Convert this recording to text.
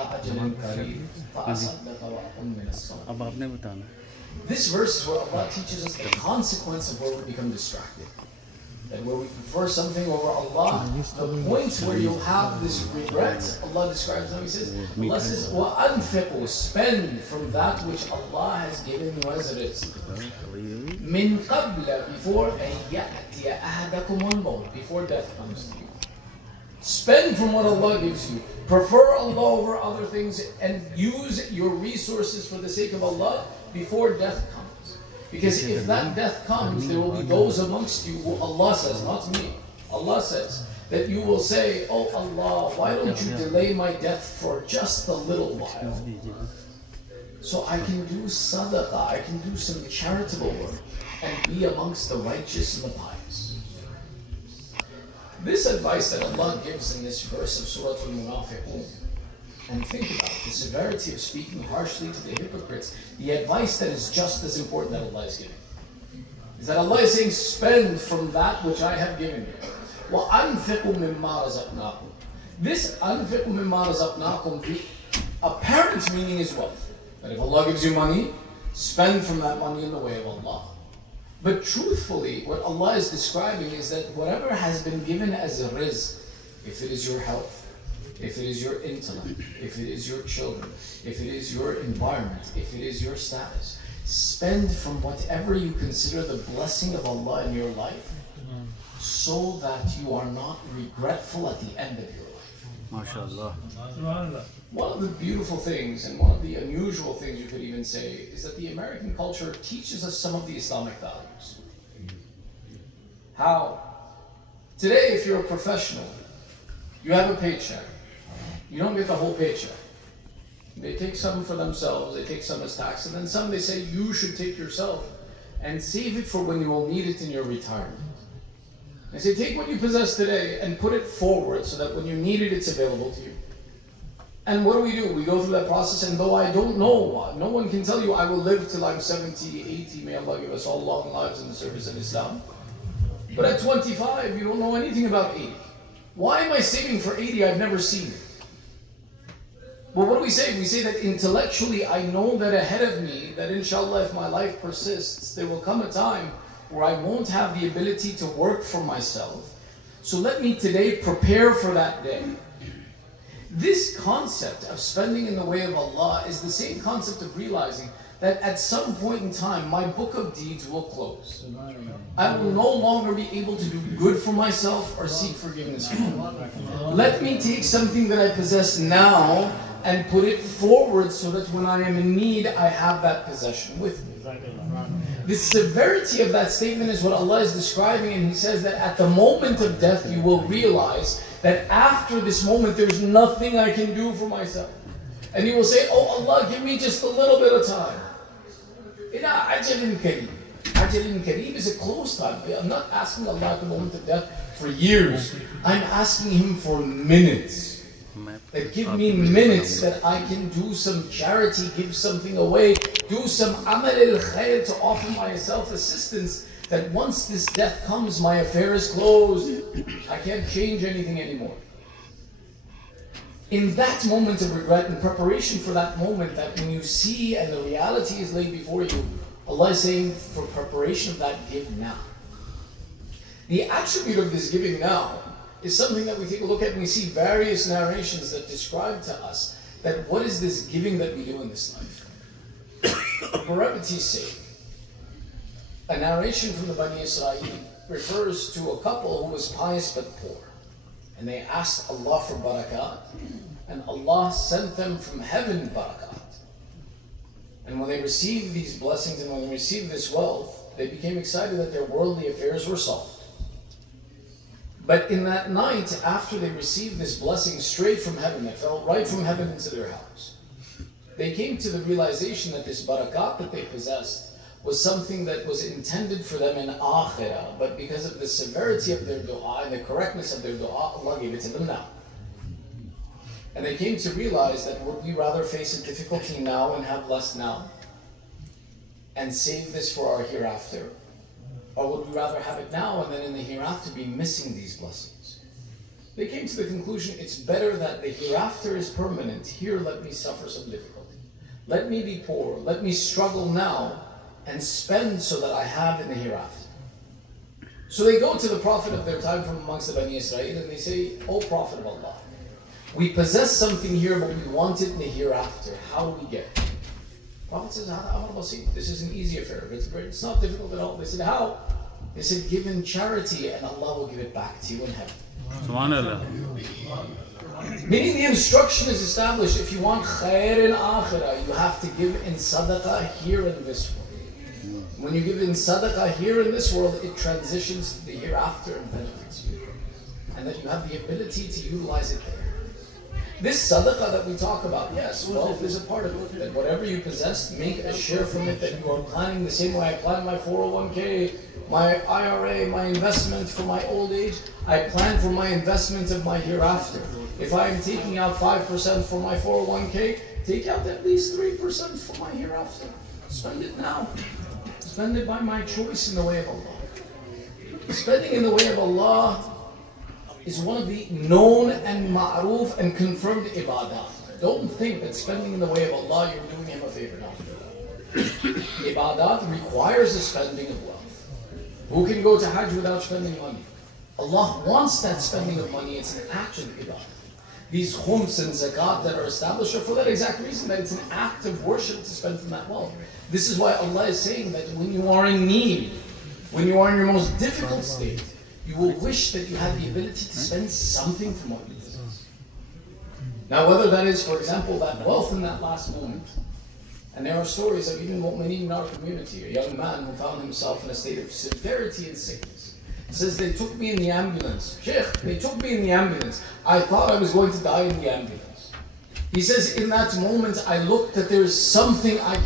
This verse is where Allah teaches us the consequence of where we become distracted. That where we prefer something over Allah, the point where you'll have this regret, Allah describes them, He says, Allah says, وَأَنْفِقُوا, spend from that which Allah has given you as rizq. مِنْ قَبْلَ, before أَنْ يَأْتِيَ أَحَدَكُمُ الْمَوْتُ, before death comes to you. Spend from what Allah gives you. Prefer Allah over other things and use your resources for the sake of Allah before death comes. Because if that death comes, there will be those amongst you who Allah says, not me, Allah says, that you will say, oh Allah, why don't you delay my death for just a little while? So I can do sadaqah, I can do some charitable work and be amongst the righteous and the pious. This advice that Allah gives in this verse of Surah Al-Munafiqun, and think about the severity of speaking harshly to the hypocrites, the advice that is just as important that Allah is giving, is that Allah is saying, spend from that which I have given you. وَأَنْفِقُوا مِمَّا رَزَقْنَاكُمْ. This أَنْفِقُوا مِمَّا رَزَقْنَاكُمْ, the apparent meaning is wealth. That if Allah gives you money, spend from that money in the way of Allah. But truthfully, what Allah is describing is that whatever has been given as a rizq, if it is your health, if it is your intellect, if it is your children, if it is your environment, if it is your status, spend from whatever you consider the blessing of Allah in your life, so that you are not regretful at the end of your life. MashaAllah. One of the beautiful things, and one of the unusual things you could even say, is that the American culture teaches us some of the Islamic values. How today, if you're a professional, you have a paycheck, you don't get the whole paycheck. They take some for themselves, they take some as tax, and then some they say you should take yourself and save it for when you will need it in your retirement. They say take what you possess today and put it forward so that when you need it, it's available to you. And what do? We go through that process, and though I don't know, no one can tell you I will live till I'm 70, 80, may Allah give us all long lives in the service of Islam. But at 25, you don't know anything about 80. Why am I saving for 80? I've never seen it. Well, what do we say? We say that intellectually I know that ahead of me, that inshallah if my life persists, there will come a time where I won't have the ability to work for myself. So let me today prepare for that day. This concept of spending in the way of Allah is the same concept of realizing that at some point in time, my book of deeds will close. I will no longer be able to do good for myself or seek forgiveness from Allah. Let me take something that I possess now and put it forward so that when I am in need, I have that possession with me. The severity of that statement is what Allah is describing, and He says that at the moment of death, you will realize that after this moment, there's nothing I can do for myself. And you will say, oh Allah, give me just a little bit of time. Ila ajalin kareem. Ajalin kareem is a close time. I'm not asking Allah at the moment of death for years. I'm asking Him for minutes. That give me minutes that I can do some charity, give something away, do some amal al-khair to offer myself assistance, that once this death comes, my affair is closed. I can't change anything anymore. In that moment of regret, in preparation for that moment, that when you see and the reality is laid before you, Allah is saying, for preparation of that, give now. The attribute of this giving now is something that we take a look at, and we see various narrations that describe to us that what is this giving that we do in this life. For brevity's sake, a narration from the Bani Israel refers to a couple who was pious but poor. And they asked Allah for barakat, and Allah sent them from heaven barakat. And when they received these blessings and when they received this wealth, they became excited that their worldly affairs were solved. But in that night, after they received this blessing straight from heaven, that fell right from heaven into their house, they came to the realization that this barakat that they possessed was something that was intended for them in akhirah, but because of the severity of their dua and the correctness of their dua, Allah gave it to them now. And they came to realize that would we rather face a difficulty now and have less now, and save this for our hereafter, or would we rather have it now and then in the hereafter be missing these blessings? They came to the conclusion, it's better that the hereafter is permanent. Here, let me suffer some difficulty. Let me be poor. Let me struggle now and spend so that I have in the hereafter. So they go to the Prophet of their time from amongst the Bani Israel and they say, O Prophet of Allah, we possess something here but we want it in the hereafter. How do we get it? The Prophet says, this is an easy affair. It's not difficult at all. They said, how? They said, give in charity and Allah will give it back to you in heaven. Subhanallah. Meaning the instruction is established, if you want khair in akhirah, you have to give in sadaqah here in this world. When you give in sadaqah here in this world, it transitions to the hereafter and benefits you. And that you have the ability to utilize it there. This sadaqah that we talk about, yes, wealth is a part of it. That whatever you possess, make a share from it, that you are planning the same way I plan my 401k, my IRA, my investment for my old age. I plan for my investment of my hereafter. If I am taking out 5% for my 401k, take out at least 3% for my hereafter. Spend it now. Spend it by my choice in the way of Allah. Spending in the way of Allah is one of the known and ma'roof and confirmed ibadah. Don't think that spending in the way of Allah, you're doing Him a favor. No. Ibadah requires the spending of wealth. Who can go to Hajj without spending money? Allah wants that spending of money. It's an act of ibadah. These khums and zakat that are established are for that exact reason, that it's an act of worship to spend from that wealth. This is why Allah is saying that when you are in need, when you are in your most difficult state, you will wish that you had the ability to spend something from what you possess. Now whether that is, for example, that wealth in that last moment, and there are stories of even mu'mineen in our community, a young man who found himself in a state of severity and sickness. He says, they took me in the ambulance. Sheikh, they took me in the ambulance. I thought I was going to die in the ambulance. He says, in that moment, I looked that there is something I can